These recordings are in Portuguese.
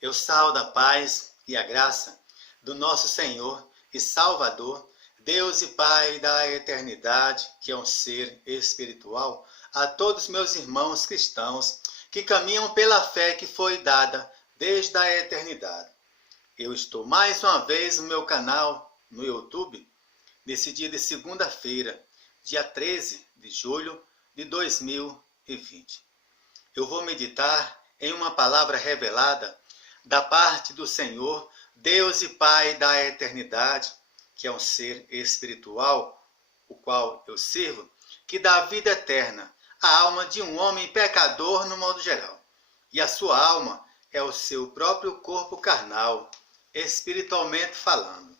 Eu saúdo a paz e a graça do nosso Senhor e Salvador, Deus e Pai da eternidade, que é um ser espiritual, a todos meus irmãos cristãos que caminham pela fé que foi dada desde a eternidade. Eu estou mais uma vez no meu canal no YouTube, nesse dia de segunda-feira, dia 13 de julho de 2020. Eu vou meditar em uma palavra revelada da parte do Senhor, Deus e Pai da eternidade, que é um ser espiritual, o qual eu sirvo, que dá vida eterna à alma de um homem pecador no modo geral. E a sua alma é o seu próprio corpo carnal, espiritualmente falando.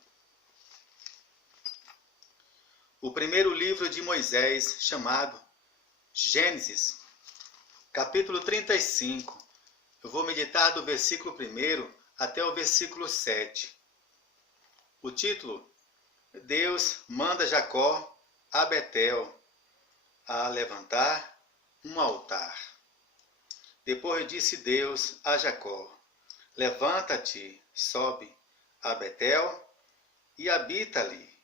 O primeiro livro de Moisés, chamado Gênesis, capítulo 35. Eu vou meditar do versículo 1 até o versículo 7. O título: Deus manda Jacó a Betel a levantar um altar. Depois disse Deus a Jacó: Levanta-te, sobe a Betel e habita ali,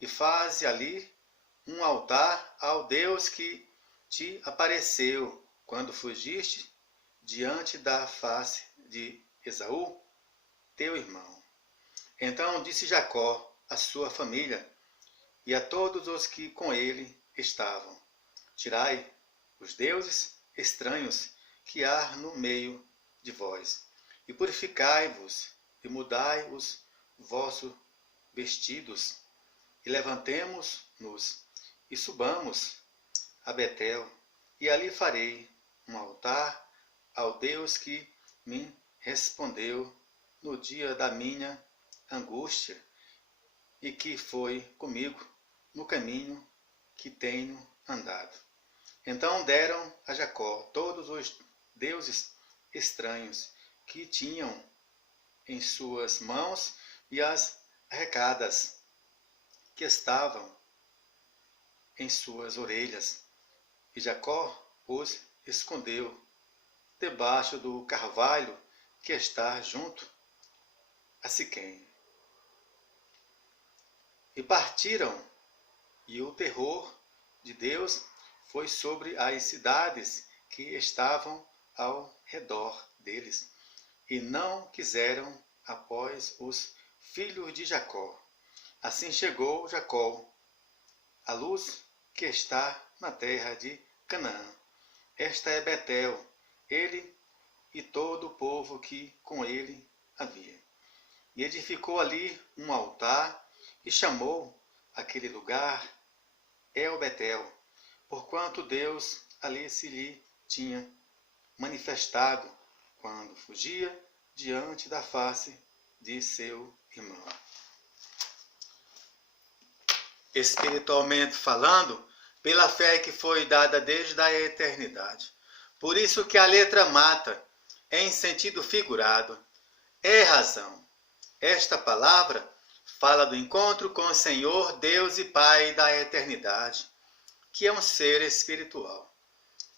e faze ali um altar ao Deus que te apareceu quando fugiste diante da face de Esaú, teu irmão. Então disse Jacó à sua família e a todos os que com ele estavam: Tirai os deuses estranhos que há no meio de vós, e purificai-vos, e mudai os vossos vestidos, e levantemo-nos, e subamos a Betel, e ali farei um altar ao Deus que me respondeu no dia da minha angústia, e que foi comigo no caminho que tenho andado. Então deram a Jacó todos os deuses estranhos que tinham em suas mãos e as arrecadas que estavam em suas orelhas. E Jacó os escondeu debaixo do carvalho que está junto a Siquém. E partiram, e o terror de Deus foi sobre as cidades que estavam ao redor deles, e não quiseram após os filhos de Jacó. Assim chegou Jacó à luz que está na terra de Canaã. Esta é Betel, ele e todo o povo que com ele havia. E edificou ali um altar e chamou aquele lugar El Betel, porquanto Deus ali se lhe tinha manifestado quando fugia diante da face de seu irmão. Espiritualmente falando, pela fé que foi dada desde a eternidade. Por isso que a letra mata, em sentido figurado, é razão. Esta palavra fala do encontro com o Senhor, Deus e Pai da eternidade, que é um ser espiritual.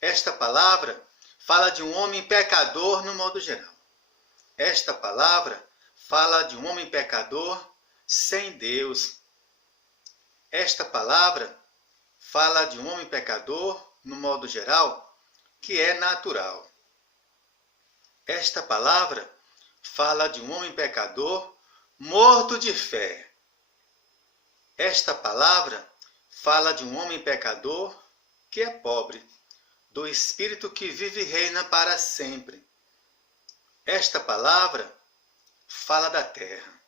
Esta palavra fala de um homem pecador no modo geral. Esta palavra fala de um homem pecador sem Deus. Esta palavra fala de um homem pecador no modo geral, que é natural. Esta palavra fala de um homem pecador morto de fé. Esta palavra fala de um homem pecador que é pobre, do Espírito que vive e reina para sempre. Esta palavra fala da terra.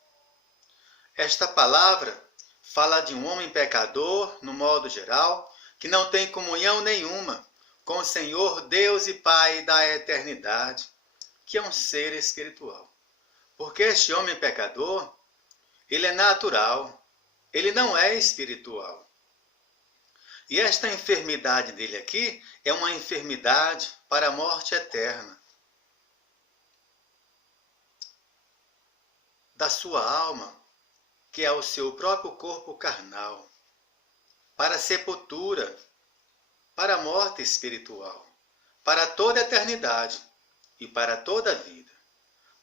Esta palavra fala de um homem pecador, no modo geral, que não tem comunhão nenhuma com o Senhor, Deus e Pai da eternidade, que é um ser espiritual. Porque este homem pecador, ele é natural, ele não é espiritual. E esta enfermidade dele aqui é uma enfermidade para a morte eterna. Da sua alma, que é o seu próprio corpo carnal, para a sepultura, para a morte espiritual, para toda a eternidade e para toda a vida.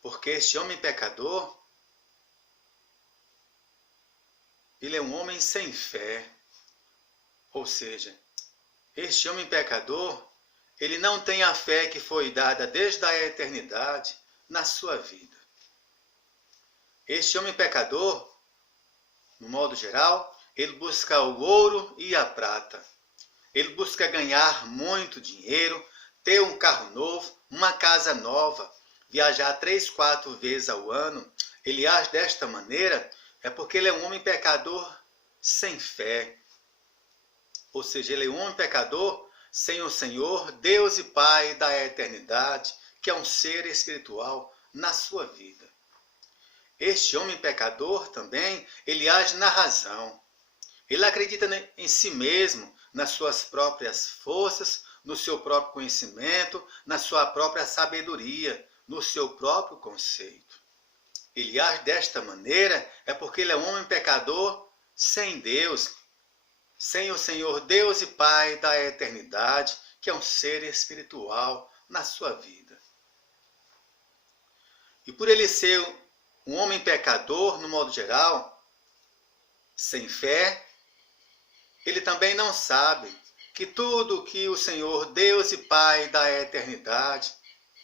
Porque este homem pecador, ele é um homem sem fé. Ou seja, este homem pecador, ele não tem a fé que foi dada desde a eternidade na sua vida. Este homem pecador, no modo geral, ele busca o ouro e a prata. Ele busca ganhar muito dinheiro, ter um carro novo, uma casa nova, viajar 3, 4 vezes ao ano. Ele age desta maneira é porque ele é um homem pecador sem fé. Ou seja, ele é um homem pecador sem o Senhor, Deus e Pai da eternidade, que é um ser espiritual na sua vida. Este homem pecador também, ele age na razão. Ele acredita em si mesmo, nas suas próprias forças, no seu próprio conhecimento, na sua própria sabedoria, no seu próprio conceito. Ele age desta maneira é porque ele é um homem pecador sem Deus, sem o Senhor Deus e Pai da eternidade, que é um ser espiritual na sua vida. E por ele ser um homem pecador, no modo geral, sem fé, ele também não sabe que tudo que o Senhor Deus e Pai da eternidade,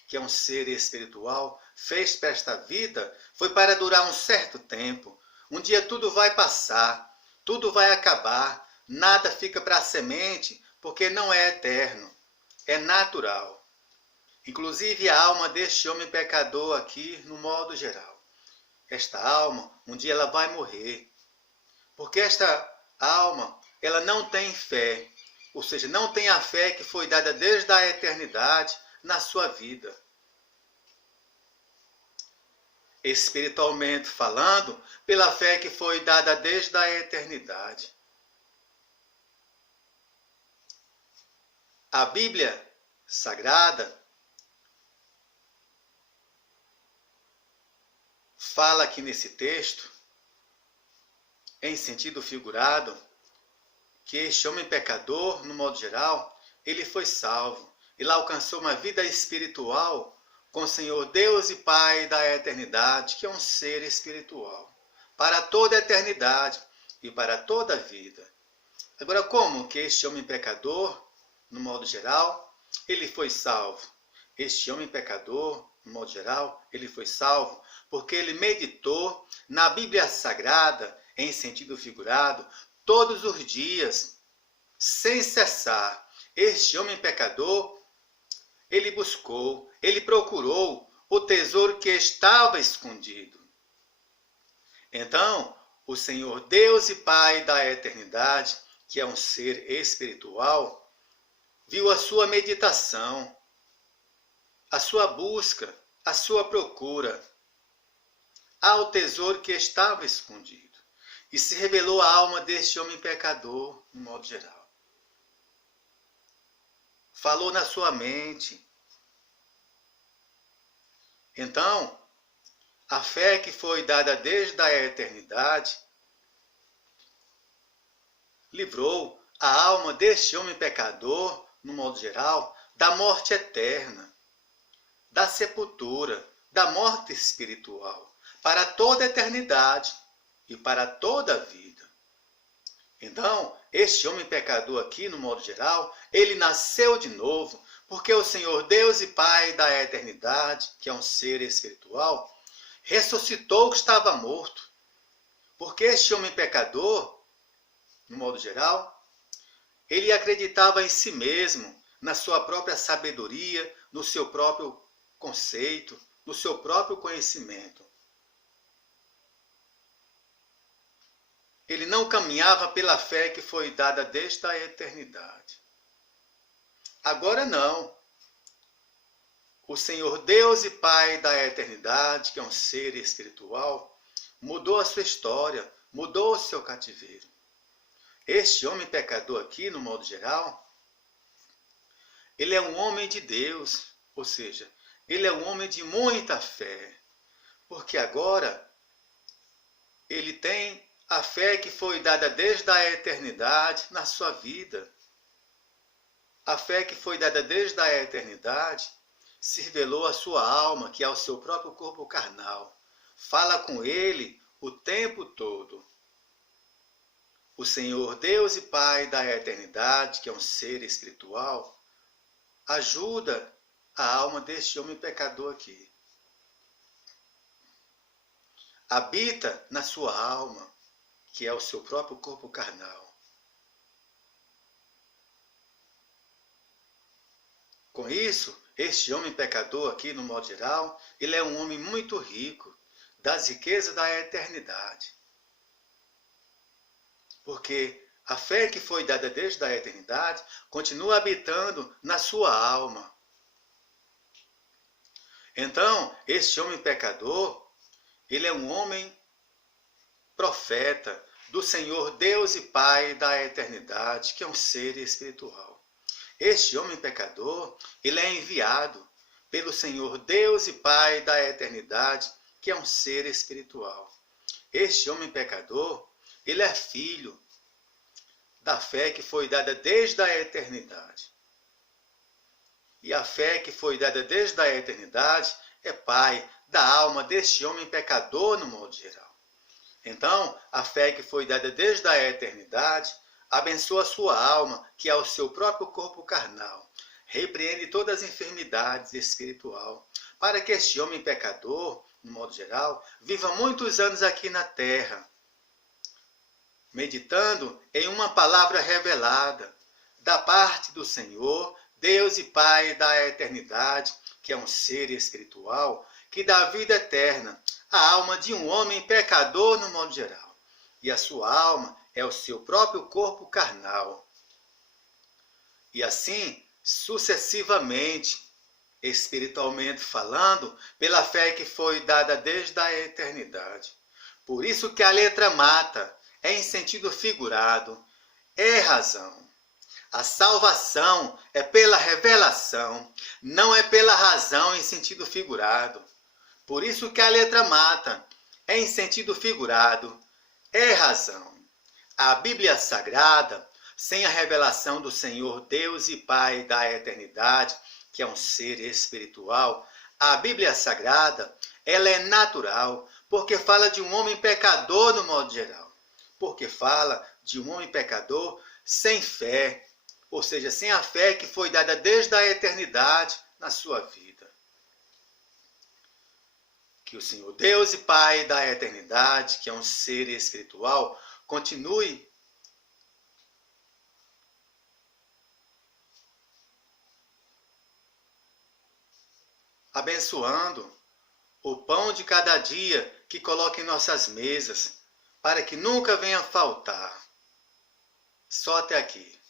que é um ser espiritual, fez para esta vida, foi para durar um certo tempo. Um dia tudo vai passar, tudo vai acabar, nada fica para a semente, porque não é eterno, é natural. Inclusive a alma deste homem pecador aqui, no modo geral. Esta alma, um dia ela vai morrer, porque esta alma, ela não tem fé, ou seja, não tem a fé que foi dada desde a eternidade na sua vida. Espiritualmente falando, pela fé que foi dada desde a eternidade. A Bíblia Sagrada fala aqui nesse texto, em sentido figurado, que este homem pecador, no modo geral, ele foi salvo. Ele alcançou uma vida espiritual com o Senhor Deus e Pai da eternidade, que é um ser espiritual, para toda a eternidade e para toda a vida. Agora, como que este homem pecador, no modo geral, ele foi salvo? Este homem pecador, no modo geral, ele foi salvo porque ele meditou na Bíblia Sagrada, em sentido figurado, todos os dias, sem cessar. Este homem pecador, ele buscou, ele procurou o tesouro que estava escondido. Então, o Senhor Deus e Pai da eternidade, que é um ser espiritual, viu a sua meditação, a sua busca, a sua procura ao tesouro que estava escondido. E se revelou a alma deste homem pecador, no modo geral. Falou na sua mente. Então, a fé que foi dada desde a eternidade livrou a alma deste homem pecador, no modo geral, da morte eterna, da sepultura, da morte espiritual, para toda a eternidade e para toda a vida. Então, este homem pecador aqui, no modo geral, ele nasceu de novo, porque o Senhor Deus e Pai da eternidade, que é um ser espiritual, ressuscitou o que estava morto. Porque este homem pecador, no modo geral, ele acreditava em si mesmo, na sua própria sabedoria, no seu próprio conceito, no seu próprio conhecimento. Ele não caminhava pela fé que foi dada desde a eternidade. Agora não. O Senhor Deus e Pai da eternidade, que é um ser espiritual, mudou a sua história, mudou o seu cativeiro. Este homem pecador aqui, no modo geral, ele é um homem de Deus, ou seja, ele é um homem de muita fé, porque agora ele tem a fé que foi dada desde a eternidade na sua vida. A fé que foi dada desde a eternidade se revelou à sua alma, que é o seu próprio corpo carnal. Fala com ele o tempo todo. O Senhor Deus e Pai da eternidade, que é um ser espiritual, ajuda a alma deste homem pecador aqui. Habita na sua alma, que é o seu próprio corpo carnal. Com isso, este homem pecador aqui, no modo geral, ele é um homem muito rico, das riquezas da eternidade. Porque a fé que foi dada desde a eternidade continua habitando na sua alma. Então, este homem pecador, ele é um homem profeta do Senhor Deus e Pai da eternidade, que é um ser espiritual. Este homem pecador, ele é enviado pelo Senhor Deus e Pai da eternidade, que é um ser espiritual. Este homem pecador, ele é filho da fé que foi dada desde a eternidade. E a fé que foi dada desde a eternidade é pai da alma deste homem pecador no modo geral. Então, a fé que foi dada desde a eternidade abençoa a sua alma, que é o seu próprio corpo carnal. Repreende todas as enfermidades espiritual, para que este homem pecador, no modo geral, viva muitos anos aqui na terra, meditando em uma palavra revelada da parte do Senhor, Deus e Pai da eternidade, que é um ser espiritual, que dá vida eterna à alma de um homem pecador no modo geral. E a sua alma é o seu próprio corpo carnal. E assim, sucessivamente, espiritualmente falando, pela fé que foi dada desde a eternidade. Por isso que a letra mata, é em sentido figurado, é razão. A salvação é pela revelação, não é pela razão em sentido figurado. Por isso que a letra mata, é em sentido figurado, é razão. A Bíblia Sagrada, sem a revelação do Senhor Deus e Pai da eternidade, que é um ser espiritual, a Bíblia Sagrada, ela é natural, porque fala de um homem pecador no modo geral. Porque fala de um homem pecador sem fé, ou seja, sem a fé que foi dada desde a eternidade na sua vida. Que o Senhor Deus e Pai da eternidade, que é um ser espiritual, continue abençoando o pão de cada dia que coloca em nossas mesas, para que nunca venha faltar. Só até aqui.